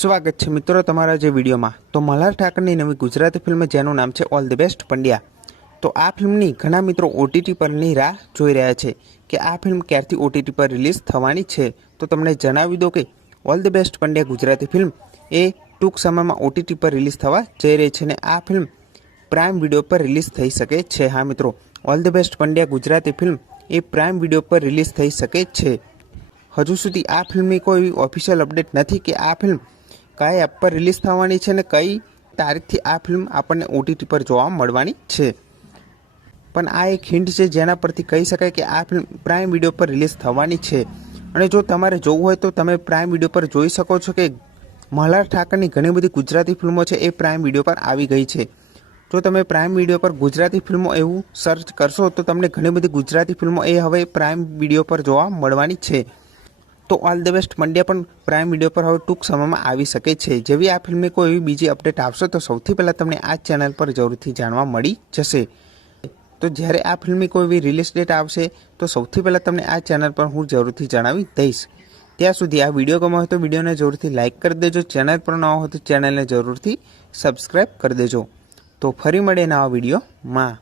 સ્વાગત છે મિત્રો તમારા જે વિડીયોમાં। તો મલ્હાર ઠાકરની નવી ગુજરાતી ફિલ્મ જેનું નામ છે ઓલ ધ બેસ્ટ પંડ્યા। તો આ ફિલ્મની ઘણા મિત્રો ઓટીટી પરની રાહ જોઈ રહ્યા છે કે આ ફિલ્મ ક્યારથી ઓટીટી પર રિલીઝ થવાની છે। તો તમને જણાવી દો કે all the best Pandya Gujarati film એ ટૂંક સમયમાં ઓટીટી પર રિલીઝ થવા જઈ રહી છે અને આ ફિલ્મ પ્રાઇમ વિડીયો પર રિલીઝ થઈ શકે છે। હા મિત્રો, all the best Pandya Gujarati film A prime video પર રિલીઝ થઈ શકે છે। હજુ સુધી આ ફિલ્મની કોઈ ઓફિશિયલ અપડેટ નથી કે આ ફિલ્મ કઈ એપ પર રિલીઝ થવાની છે અને કઈ તારીખથી આ ફિલ્મ આપણને ઓટીટી પર જોવા મળવાની છે, પણ આ એક હિન્ટ છે જેના પરથી કહી શકાય કે આ ફિલ્મ પ્રાઇમ વિડીયો પર રિલીઝ થવાની છે। અને જો તમારે જોવું હોય તો તમે પ્રાઇમ વિડીયો પર જોઈ શકો છો કે મલ્હાર ઠાકરની ઘણી બધી ગુજરાતી ફિલ્મો છે એ પ્રાઇમ વિડીયો પર આવી ગઈ છે। જો તમે પ્રાઇમ વિડીયો પર ગુજરાતી ફિલ્મો એવું સર્ચ કરશો તો તમને ઘણી બધી ગુજરાતી ફિલ્મો એ હવે પ્રાઇમ વિડીયો પર જોવા મળવાની છે। તો ઓલ ધ બેસ્ટ પંડ્યા પણ પ્રાઇમ વિડીયો પર હવે ટૂંક સમયમાં આવી શકે છે। જેવી આ ફિલ્મની કોઈ એવી બીજી અપડેટ આવશે તો સૌથી પહેલાં તમને આ ચેનલ પર જરૂરથી જાણવા મળી જશે। તો જ્યારે આ ફિલ્મની કોઈ એવી રિલીઝ ડેટ આવશે તો સૌથી પહેલાં તમને આ ચેનલ પર હું જરૂરથી જણાવી દઈશ। ત્યાં સુધી આ વિડીયો ગમ્યો હોય તો વિડીયોને જરૂરથી લાઇક કરી દેજો, ચેનલ પર ન હોય તો ચેનલને જરૂરથી સબસ્ક્રાઈબ કરી દેજો। તો ફરી મળીએ નવા વિડીયોમાં।